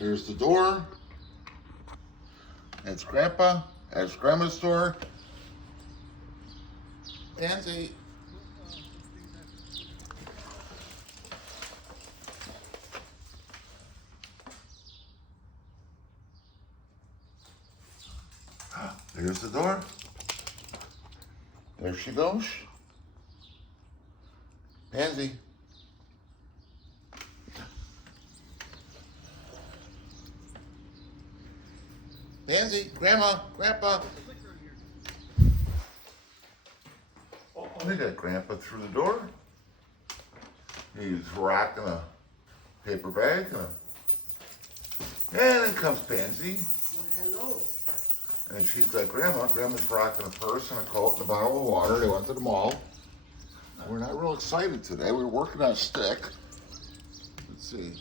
There's the door. That's Grandpa. That's Grandma's door. Pansy. There's the door. There she goes. Pansy. Pansy, Grandma, Grandpa. Oh, they got Grandpa through the door. He's rocking a paper bag. And in comes Pansy. Well, hello. And she's got Grandma. Grandma's rocking a purse and a coat and a bottle of water. They went to the mall. We're not real excited today. We're working on a stick. Let's see.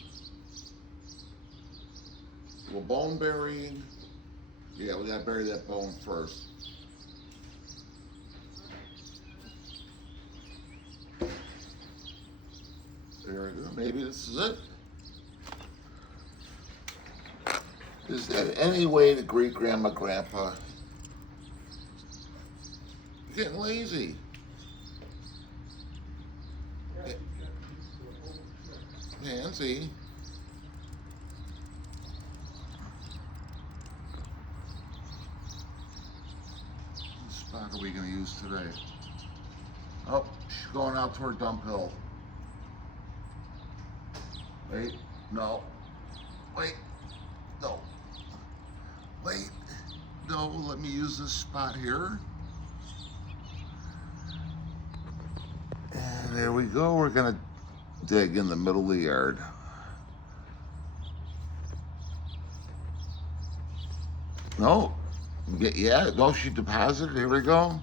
A little bone burying. Yeah, we gotta bury that bone first. There we go. Maybe this is it. Is there any way to greet Grandma, Grandpa? You're getting lazy. Pansy. What spot are we going to use today? Oh, she's going out toward Dump Hill. Wait, no. Wait, no. Wait, no, let me use this spot here. And there we go. We're going to dig in the middle of the yard. No, yeah, no, she deposited. Here we go.